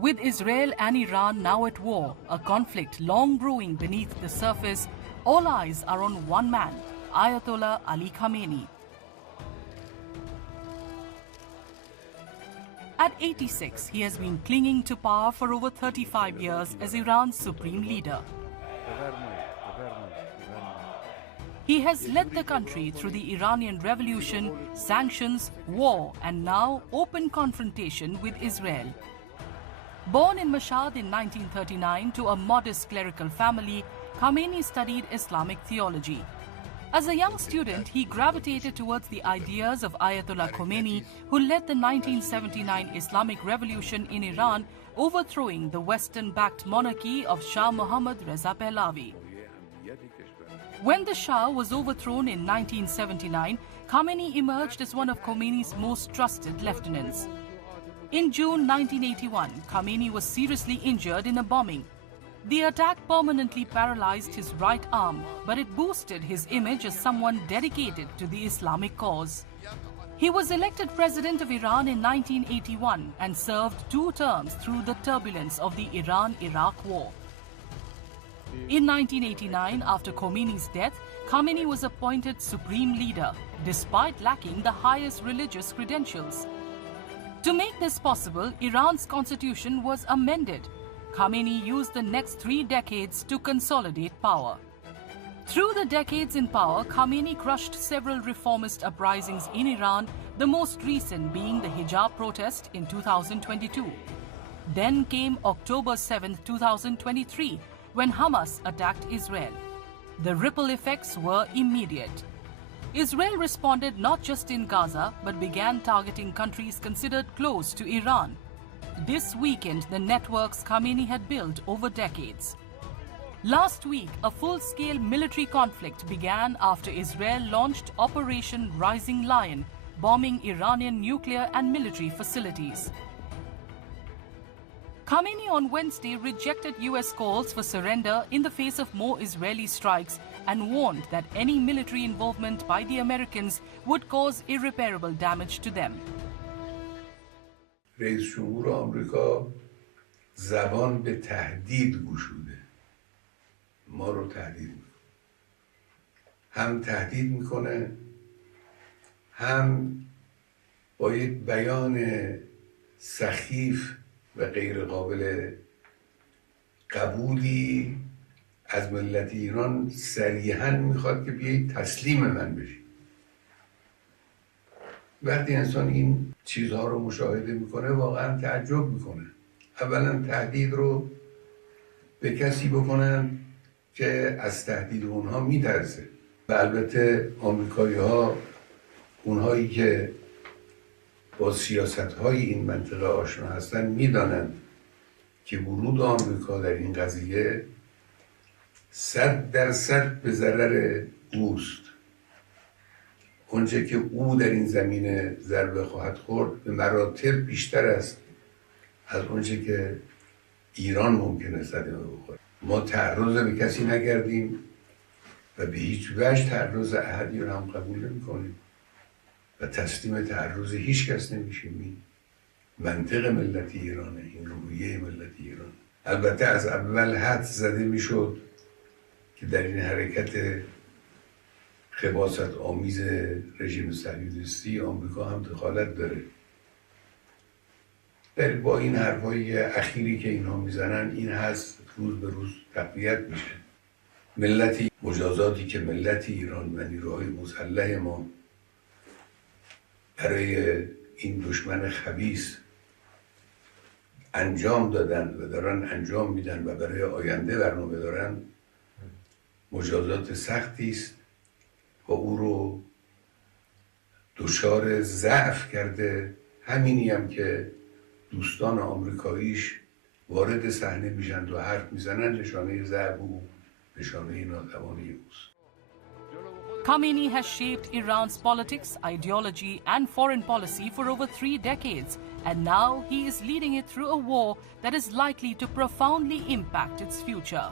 With Israel and Iran now at war, a conflict long brewing beneath the surface, all eyes are on one man, Ayatollah Ali Khamenei. At 86, he has been clinging to power for over 35 years as Iran's supreme leader. He has led the country through the Iranian Revolution, sanctions, war, and now open confrontation with Israel. Born in Mashhad in 1939 to a modest clerical family, Khamenei studied Islamic theology. As a young student, he gravitated towards the ideas of Ayatollah Khomeini, who led the 1979 Islamic Revolution in Iran, overthrowing the Western-backed monarchy of Shah Mohammad Reza Pahlavi. When the Shah was overthrown in 1979, Khamenei emerged as one of Khomeini's most trusted lieutenants. In June 1981, Khamenei was seriously injured in a bombing. The attack permanently paralyzed his right arm, but it boosted his image as someone dedicated to the Islamic cause. He was elected president of Iran in 1981 and served 2 terms through the turbulence of the Iran-Iraq war. In 1989, after Khomeini's death, Khamenei was appointed supreme leader, despite lacking the highest religious credentials. To make this possible, Iran's constitution was amended. Khamenei used the next 3 decades to consolidate power. Through the decades in power, Khamenei crushed several reformist uprisings in Iran, the most recent being the hijab protest in 2022. Then came October 7, 2023, when Hamas attacked Israel. The ripple effects were immediate. Israel responded not just in Gaza, but began targeting countries considered close to Iran. This weakened the networks Khamenei had built over decades. Last week, a full-scale military conflict began after Israel launched Operation Rising Lion, bombing Iranian nuclear and military facilities. Khamenei on Wednesday rejected US calls for surrender in the face of more Israeli strikes and warned that any military involvement by the Americans would cause irreparable damage to them. رئیس جمهور آمریکا زبان به تهدید گشوده، ما رو تهدید میکنه، هم تهدید میکنه، هم با یک بیان سخیف و غیر قابل قبولی از ملت ایران صریحاً میخواد که بیایید تسلیم من بشید. وقتی انسان این چیزها رو مشاهده میکنه واقعا تعجب میکنه. اولا تهدید رو به کسی بکنن که از تهدید اونها میترسه و البته آمریکایی ها، اونهایی که با سیاست های این منطقه آشنا هستن، میدانند که ورود آمریکا در این قضیه 100% به ضرر اوست. اونچه که او در این زمینه ضربه خواهد خورد به مراتب بیشتر است از اونچه که ایران ممکنه صدمه بخوره. ما تعرض به کسی نکردیم و به هیچ وجه تعرض احدی رو هم قبول نمی کنیم و تسلیم تعرض هیچ کس نمیشیم. این منطق ملت ایرانه، این روحیه ملت ایران. البته از اول حد زده میشد که در این حرکت خباثت آمیز رژیم صهیونیستی آمریکا هم دخالت داره. با این حرفای اخیری که اینها میزنن این هست روز به روز تقویت میشه. ملتی مجازاتی که ملت ایران و نیروهای مسلح ما برای این دشمن خبیث انجام دادن و دارن انجام میدن و برای آینده برنامه دارن، مجازات سختی است و او رو دچار ضعف کرده. همینی هم که دوستان آمریکاییش وارد صحنه میشن و حرف میزنن نشانه ضعف و نشانه ناتوانی اوست. Khamenei has shaped Iran's politics, ideology, and foreign policy for over 3 decades, and now he is leading it through a war that is likely to profoundly impact its future.